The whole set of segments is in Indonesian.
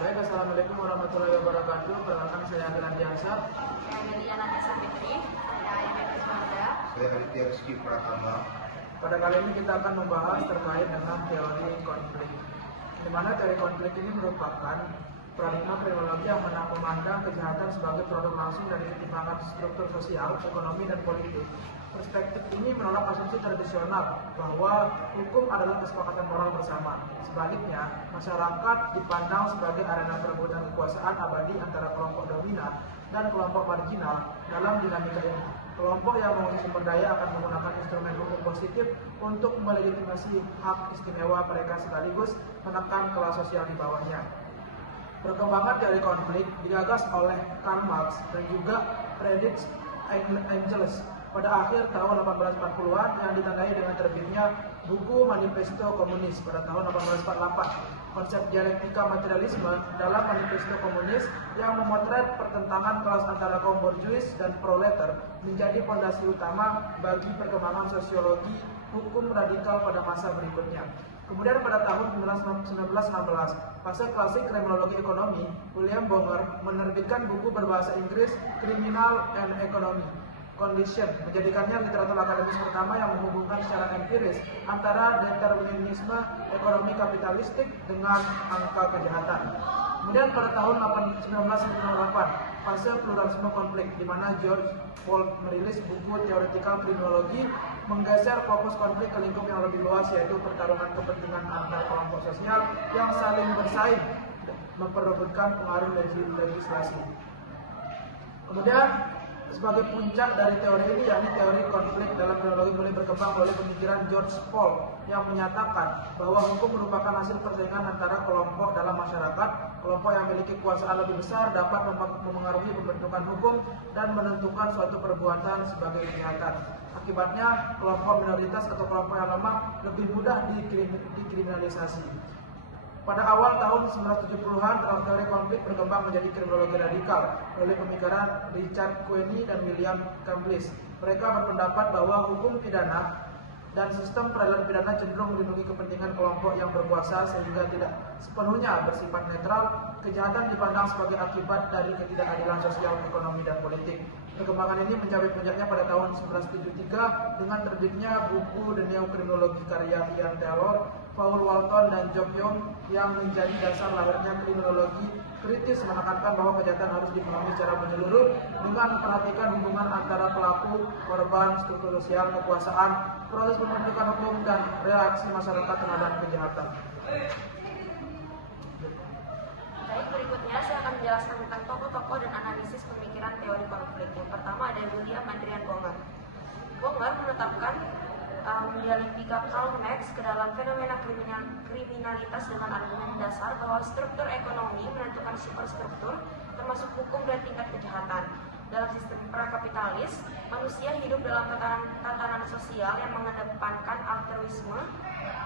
Baik, Assalamualaikum warahmatullahi wabarakatuh. Perkenalkan saya Adlan Diansyah. Saya Melia Nafisa Fitri. Saya Ayana Ismanda. Saya Aditya Rizky Pratama. Pada kali ini kita akan membahas terkait dengan teori konflik. Di mana teori konflik ini merupakan paradigma kriminologi yang memandang kejahatan sebagai produk langsung dari ketimpangan struktur sosial, ekonomi, dan politik. Perspektif ini menolak asumsi tradisional bahwa hukum adalah kesepakatan moral bersama. Sebaliknya, masyarakat dipandang sebagai arena perebutan kekuasaan abadi antara kelompok dominan dan kelompok marginal dalam dinamika ini. Kelompok yang menguasai sumber daya akan menggunakan instrumen hukum positif untuk melegitimasi hak istimewa mereka sekaligus menekan kelas sosial di bawahnya. Perkembangan teori konflik digagas oleh Karl Marx dan juga Friedrich Engels pada akhir tahun 1840-an yang ditandai dengan terbitnya buku Manifesto Komunis pada tahun 1848. Konsep dialektika materialisme dalam Manifesto Komunis yang memotret pertentangan kelas antara kaum borjuis dan proletar menjadi fondasi utama bagi perkembangan sosiologi hukum radikal pada masa berikutnya. Kemudian pada tahun 1916, fase klasik kriminologi ekonomi, William Bonger menerbitkan buku berbahasa Inggris Criminal and Economy Condition, menjadikannya literatur akademis pertama yang menghubungkan secara empiris antara determinisme ekonomi kapitalistik dengan angka kejahatan. Kemudian pada tahun 1998, fase pluralisme konflik, di mana George Paul merilis buku Theoretical Criminology, menggeser fokus konflik ke lingkup yang lebih luas, yaitu pertarungan kepentingan antar kelompok sosial yang saling bersaing memperebutkan pengaruh legislasi. Kemudian sebagai puncak dari teori ini, yakni teori konflik dalam kriminologi, mulai berkembang oleh pemikiran George Paul yang menyatakan bahwa hukum merupakan hasil persaingan antara kelompok dalam masyarakat. Kelompok yang memiliki kekuasaan lebih besar dapat memengaruhi pembentukan hukum dan menentukan suatu perbuatan sebagai kejahatan. Akibatnya, kelompok minoritas atau kelompok yang lemah lebih mudah dikriminalisasi. Pada awal tahun 1970-an, teori konflik berkembang menjadi kriminologi radikal oleh pemikiran Richard Queeny dan William Campbell. Mereka berpendapat bahwa hukum pidana dan sistem peradilan pidana cenderung melindungi kepentingan kelompok yang berkuasa sehingga tidak sepenuhnya bersifat netral. Kejahatan dipandang sebagai akibat dari ketidakadilan sosial, ekonomi, dan politik. Perkembangan ini mencapai puncaknya pada tahun 1973 dengan terbitnya buku The New Criminology karya Ian Taylor, Paul Walton, dan Job Young yang menjadi dasar lahirnya kriminologi kritis, menekankan bahwa kejahatan harus dipahami secara menyeluruh dengan memperhatikan hubungan antara pelaku, korban, struktur sosial, kekuasaan, proses pembentukan hukum, dan reaksi masyarakat terhadap kejahatan. Baik, berikutnya saya akan menjelaskan tentang tokoh-tokoh dan analisis pemikiran teori konflik. Yang pertama ada William Adrian Bonger. Bonger menetapkan dialektika Karl Marx ke dalam fenomena kriminalitas dengan argumen dasar bahwa struktur ekonomi menentukan superstruktur termasuk hukum dan tingkat kejahatan. Dalam sistem prakapitalis, manusia hidup dalam tatanan sosial yang mengedepankan altruisme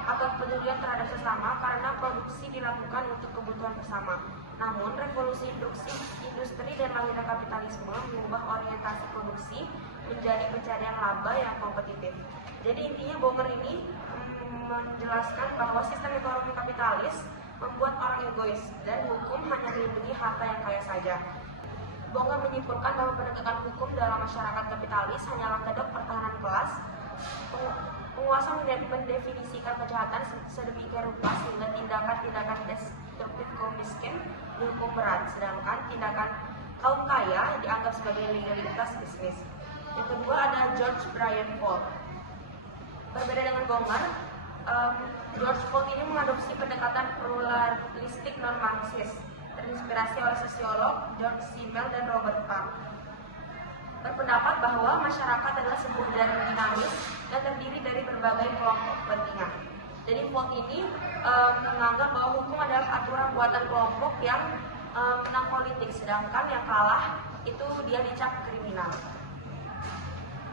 atau kepedulian terhadap sesama karena produksi dilakukan untuk kebutuhan bersama. Namun, revolusi industri dan lahirnya kapitalisme mengubah orientasi produksi menjadi pencarian laba yang kompetitif. Jadi intinya Bonger ini menjelaskan bahwa sistem ekonomi kapitalis membuat orang egois dan hukum hanya melindungi harta yang kaya saja. Bonger menyimpulkan bahwa penegakan hukum dalam masyarakat kapitalis hanyalah kedok pertahanan kelas. Penguasa mendefinisikan kejahatan sedemikian rupa sehingga tindakan-tindakan destruktif kaum miskin dihukum berat, sedangkan tindakan kaum kaya dianggap sebagai legalitas bisnis. Yang kedua ada George Brian Ford. Berbeda dengan Bonger, George Ford ini mengadopsi pendekatan pluralistik non-Marxis, terinspirasi oleh sosiolog George Simmel dan Robert Park. Berpendapat bahwa masyarakat adalah sebuah jaringan dinamis dan terdiri dari berbagai kelompok kepentingan. Jadi Ford ini menganggap bahwa hukum adalah aturan buatan kelompok yang menang politik, sedangkan yang kalah itu dia dicap kriminal.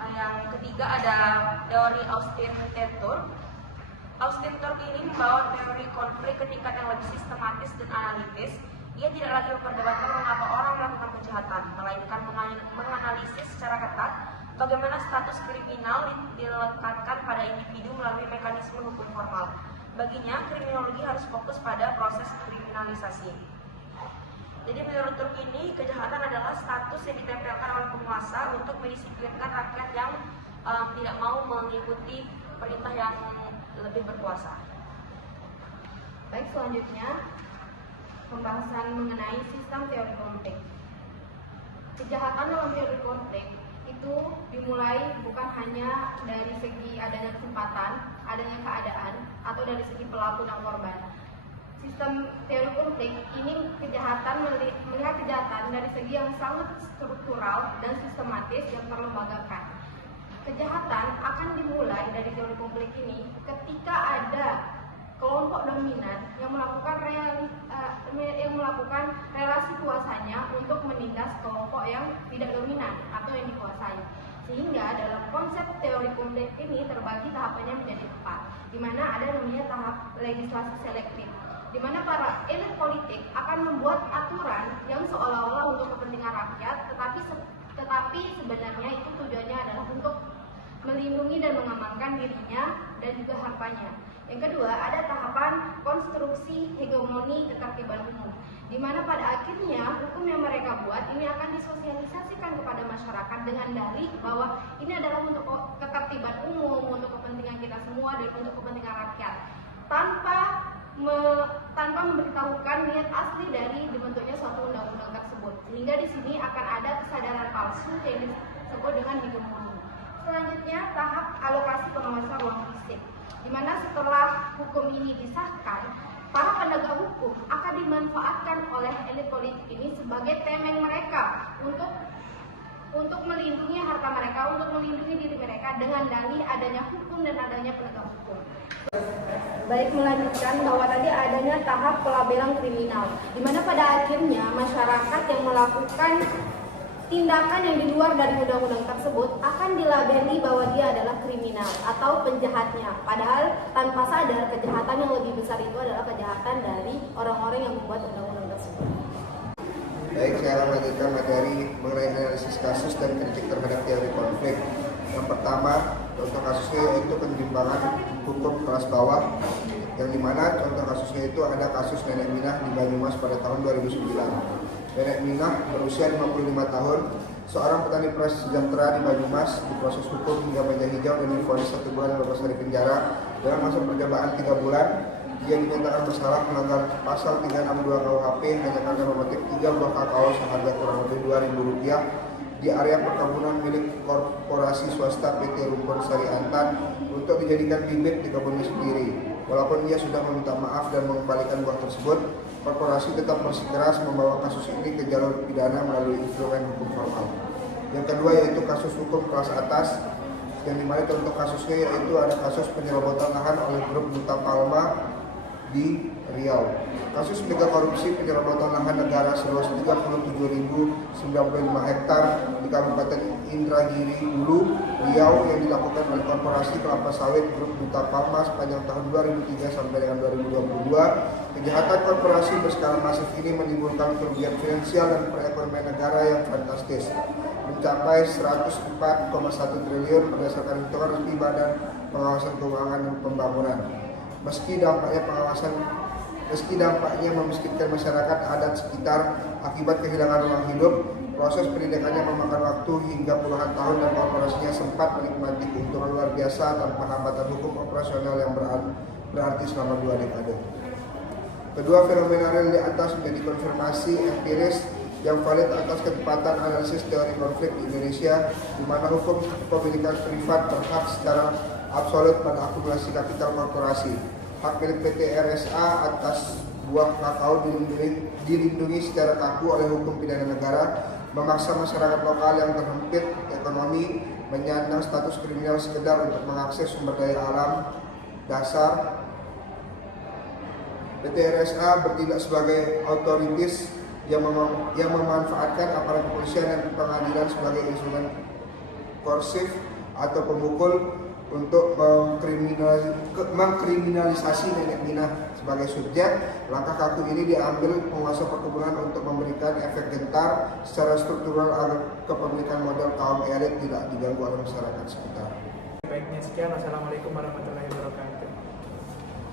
Yang ketiga ada teori Austin Turk. Austin Turk ini membawa teori konflik ke tingkat yang lebih sistematis dan analitis. Ia tidak lagi memperdebatkan mengapa orang melakukan kejahatan, melainkan menganalisis secara ketat bagaimana status kriminal dilekatkan pada individu melalui mekanisme hukum formal. Baginya, kriminologi harus fokus pada proses kriminalisasi. Jadi menurut Turk ini, kejahatan adalah status yang ditempelkan oleh penguasa untuk mendisiplinkan rakyat yang tidak mau mengikuti perintah yang lebih berkuasa. Baik, selanjutnya pembahasan mengenai sistem teori konflik. Kejahatan dalam teori konflik itu dimulai bukan hanya dari segi adanya kesempatan, adanya keadaan, atau dari segi pelaku dan korban. Sistem teori konflik ini melihat kejahatan dari segi yang sangat struktural dan sistematis yang terlembagakan. Kejahatan akan dimulai dari teori konflik ini ketika ada kelompok dominan yang melakukan relasi kuasanya untuk menindas kelompok yang tidak dominan atau yang dikuasai. Sehingga dalam konsep teori konflik ini terbagi tahapannya menjadi 4, di mana ada namanya tahap legislasi selektif, di mana para elit politik akan membuat aturan yang seolah-olah untuk kepentingan rakyat, tetapi sebenarnya itu tujuannya adalah untuk melindungi dan mengamankan dirinya dan juga hartanya. Yang kedua, ada tahapan konstruksi hegemoni ketertiban umum, di mana pada akhirnya hukum yang mereka buat ini akan disosialisasikan kepada masyarakat dengan dalih bahwa ini adalah untuk ketertiban umum, untuk kepentingan kita semua dan untuk kepentingan rakyat, tanpa memberitahukan niat asli dari dibentuknya suatu undang-undang tersebut. Sehingga di sini akan ada kesadaran palsu yang disebut dengan hegemoni. Selanjutnya, tahap alokasi pengawasan ruang fisik, di mana setelah hukum ini disahkan, para penegak hukum akan dimanfaatkan oleh elit politik ini sebagai tameng mereka untuk melindungi harta mereka, untuk melindungi diri mereka dengan dalih adanya hukum dan adanya penegak hukum. Baik, melanjutkan bahwa tadi adanya tahap pelabelan kriminal, di mana pada akhirnya masyarakat yang melakukan tindakan yang di luar dari undang-undang tersebut akan dilabeli bahwa dia adalah kriminal atau penjahatnya. Padahal tanpa sadar kejahatan yang lebih besar itu adalah kejahatan dari orang-orang yang membuat undang-undang tersebut. Baik, saya akan melanjutkan materi mengenai analisis kasus dan kritik terhadap teori konflik. Yang pertama, contoh kasusnya yaitu penyimpanan hukum kelas bawah, yang dimana contoh kasusnya itu ada kasus Nenek Minah di Banyumas pada tahun 2009. Nenek Minah berusia 55 tahun, seorang petani prasejahtera di Banyumas, diproses hukum hingga meja hijau dan divonis 1 bulan 12 hari penjara. Dalam masa percobaan 3 bulan, dia dinyatakan bersalah melanggar pasal 362 KUHP hanya karena memetik 3 buah kakao seharga kurang lebih Rp2.000 di area perkebunan milik korporasi swasta PT Rumpun Sari Antan untuk dijadikan bibit di kebunnya sendiri. Walaupun ia sudah meminta maaf dan mengembalikan buah tersebut, korporasi tetap bersikeras membawa kasus ini ke jalur pidana melalui instrumen hukum formal. Yang kedua yaitu kasus hukum kelas atas, yang dimana contoh kasusnya yaitu ada kasus penyerobotan lahan oleh grup Duta Palma di Riau. Kasus mega korupsi penyerobotan lahan negara seluas 37.095 hektar di Kabupaten Indragiri Hulu, Riau yang dilakukan oleh Korporasi Kelapa Sawit Grup Duta Palma sepanjang tahun 2003 sampai dengan 2022. Kejahatan korporasi berskala masif ini menimbulkan kerugian finansial dan perekonomian negara yang fantastis, mencapai 104,1 triliun berdasarkan hitungan resmi Badan Pengawasan Keuangan dan Pembangunan. Meski dampaknya memiskinkan masyarakat adat sekitar akibat kehilangan ruang hidup, proses pendidikannya memakan waktu hingga puluhan tahun dan korporasinya sempat menikmati keuntungan luar biasa tanpa hambatan hukum operasional yang berarti selama 2 dekade. Kedua fenomena real di atas menjadi konfirmasi empiris yang valid atas ketepatan analisis teori konflik di Indonesia, di mana hukum kepemilikan privat berhak secara absolut pada akumulasi kapital korporasi. Hak milik PT RSA atas buah kakao dilindungi secara kaku oleh hukum pidana negara, memaksa masyarakat lokal yang terhimpit ekonomi menyandang status kriminal sekedar untuk mengakses sumber daya alam dasar. PT RSA bertindak sebagai otoritas yang memanfaatkan aparat kepolisian dan pengadilan sebagai instrumen korsif atau pemukul untuk mengkriminalisasi Nenek Minah sebagai subjek. Langkah kaku ini diambil penguasa perkebunan untuk memberikan efek gentar secara struktural agar kepemilikan modal kaum elit tidak diganggu oleh masyarakat sekitar. Baiknya sekian, wassalamualaikum warahmatullahi wabarakatuh.